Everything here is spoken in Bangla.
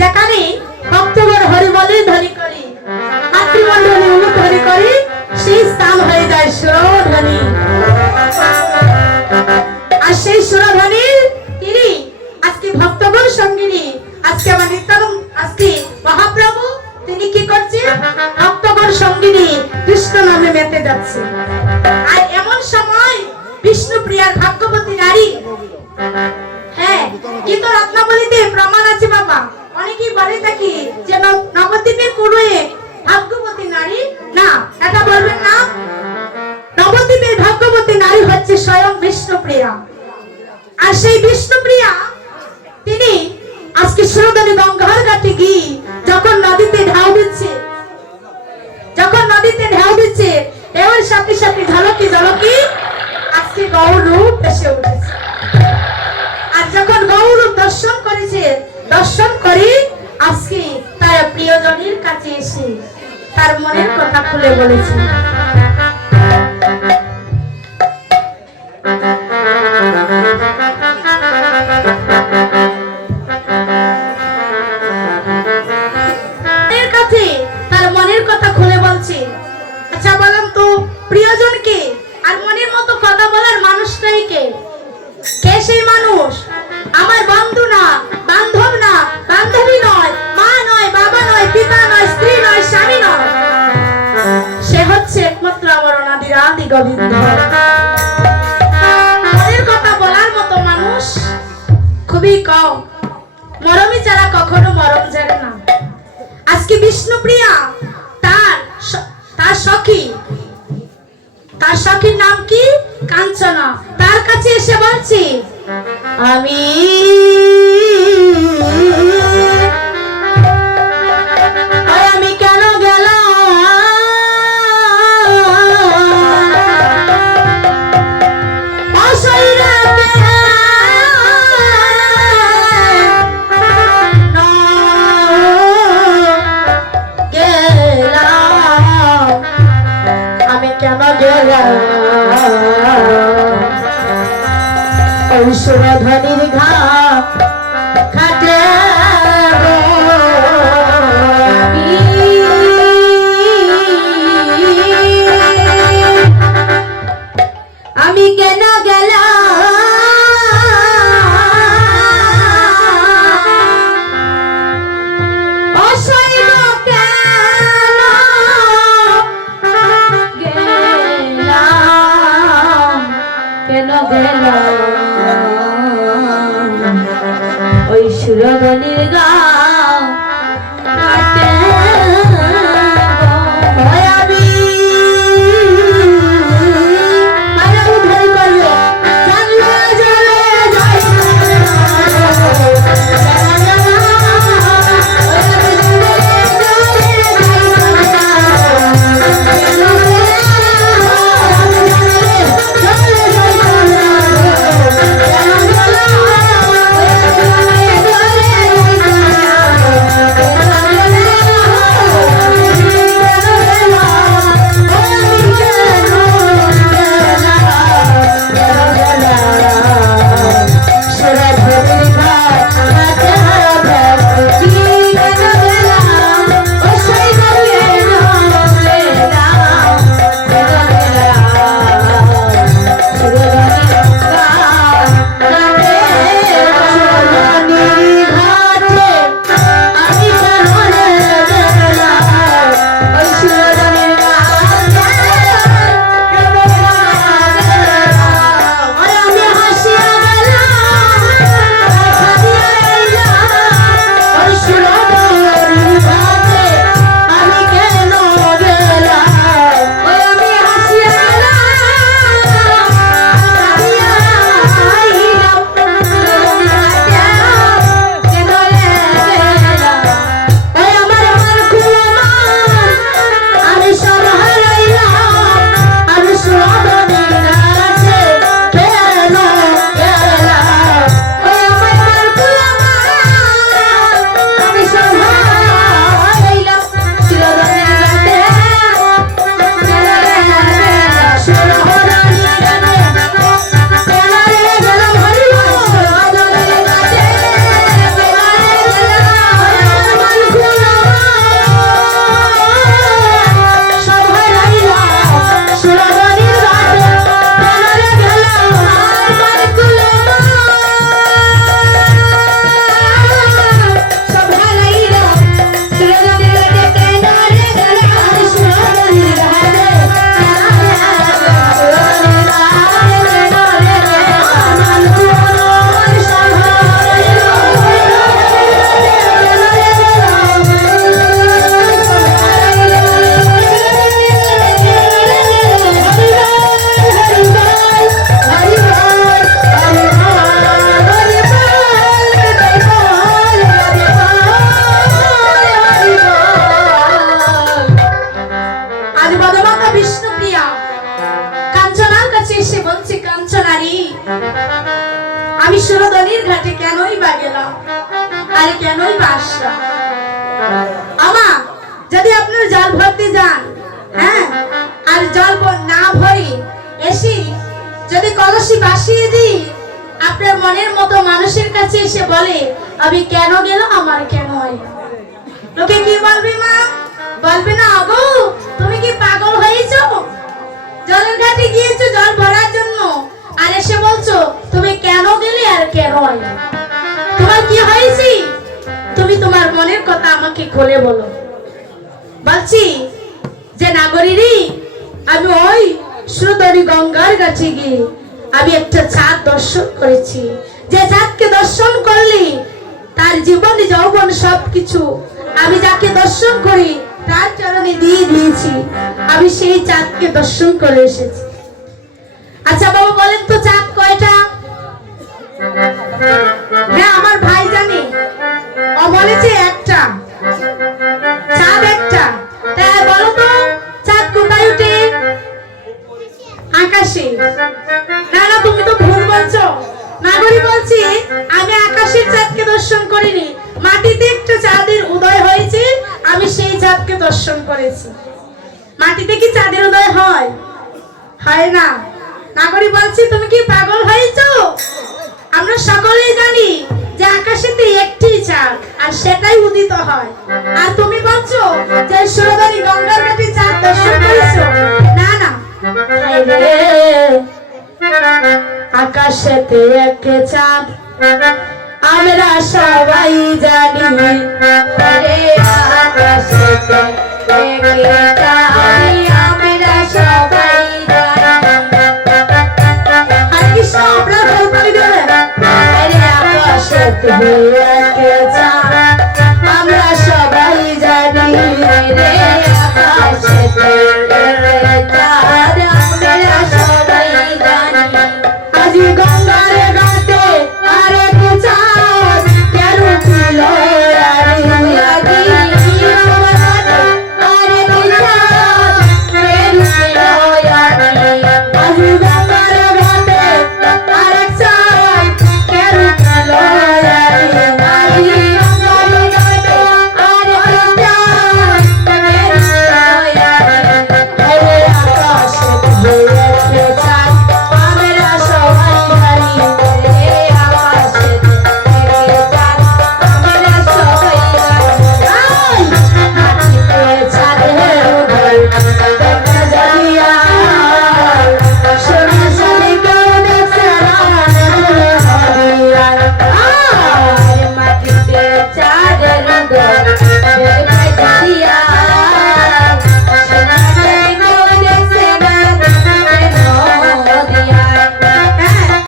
যেখানে ভক্তগণ হরি বলে ধ্বনি করি, মাতৃমণ্ডলী অনুধ্বনি করি, সেই স্থান হয়ে যায় সুরধ্বনি। আর সেই সুরধ্বনির তিনি আজকে ভক্তগণ সঙ্গিনী, আজকে আমার নিত্যানন্দ, আজকে মহাপ্রভু তিনি কি করছে? ভক্তগণ সঙ্গিনী কৃষ্ণ নামে মেতে যাচ্ছে। আর এমন সময় বিষ্ণুপ্রিয়ার ভাগ্যবতী নারী, হ্যাঁ, কিন্তু রত্নাবলীতে প্রমাণ আছে বাবা। অনেকেই বলে থাকি যে নবদ্বীপের কুড়ুয়ে ভাগ্যবতী নারী, না, এটা বলবেন না। নবদ্বীপের ভাগ্যবতী নারী হচ্ছে স্বয়ং বিষ্ণুপ্রিয়া। আর সেই বিষ্ণুপ্রিয়া তিনি আজকে সুরধনী গঙ্গার ঘাটে গিয়ে যখন নদীতে ঢেউ দিচ্ছে, ঢেউয়ের সাথে সাথে ঝলকি ঝলকি আজকে গৌরূপ এসে উঠেছে। আর যখন গৌরূপ দর্শন করেছে, দর্শন করে আজকে তার প্রিয়জনের কাছে এসে তার মনের কথা খুলে বলেছে। তার মনের কথা খুলে বলছে। আচ্ছা বললাম তো, প্রিয়জন কে? আর মনের মতো কথা বলার মানুষটাই কে? কে সেই মানুষ? আমার বন্ধু না, বান্ধব না, বান্ধবী নয়, মা নয়, বাবা নয়, পিতা নয়, স্ত্রী নয়, স্বামী নয়, সে হচ্ছে একমাত্র আমার অনাদির আদি গোবিন্দ। মনের কথা বলার মতো মানুষ খুবই কম। মরমী ছাড়া কখনো মরম জানে না। আজকে বিষ্ণুপ্রিয়া তার সখী, তার সখীর নাম কি? কাঞ্চনা। তার কাছে এসে বলছি, আমি কেন গেলাম সুরধ্বনির ঘাটে আমি কেন গেলাম ওই সুরধনির গাও ঘাটে আমি সমস্যা। আমা যদি আপনার জল ভরতে যান, হ্যাঁ, আর জল না ভরি এসে যদি কলসি বাসিয়ে দিই, আপনার মনের মতো মানুষের কাছে এসে বলে আমি কেন গেল, আমার কেন হয়, লোকে কি বলবে মা? বলবে না আগো তুমি কি পাগল হয়েছো? জলের ঘাটে গিয়েছো জল ভরার জন্য, আর এসে বলছো তুমি কেন গেলে আর কেন হয়? তোমার কি হয়েছে? তুমি তোমার মনের কথা আমাকে খুলে বলো। বলছি যে নাগরিনী, আমি ওই সুন্দরী গঙ্গার কাছে গিয়ে আমি একটা চাঁদ দর্শন করেছি, যে চাঁদকে দর্শন করলে তার জীবন যৌবন সবকিছু আমি যাকে দর্শন করি তার চরণে দিয়ে দিয়েছি। আমি সেই চাঁদকে দর্শন করে এসেছি। আচ্ছা বাবা বলেন তো চাঁদ কয়টা? হ্যাঁ আমার ভাই জানে, ও বলেছে একটা, চাঁদ একটা। তাই বলো তো চাঁদ কোথায় উঠে? আকাশে। না না তুমি তো ভুল বলছো। নাগরী বলছি আমি আকাশের চাঁদকে দর্শন করিনি, মাটিতে একটা চাঁদের উদয় হয়েছে, আমি সেই চাঁদকে দর্শন করেছি। মাটিতে কি চাঁদের উদয় হয়? হয় না। নাগরী বলছি তুমি কি পাগল হয়েছো? আমরা সকলেই জানি যে আকাশেতে একটি চাঁদ আর সেটাই উদিত হয়, আর তুমি বলছো যে সুরধনী গঙ্গার ঘাটে চাঁদ দর্শন করেছো। না না, আকাশেতে এক চাঁদ আমরা সবাই জানি, আকাশেতে এক চাঁদ আমরা সবাই জানি। আর কৃষ্ণ আপনার আকাশেতে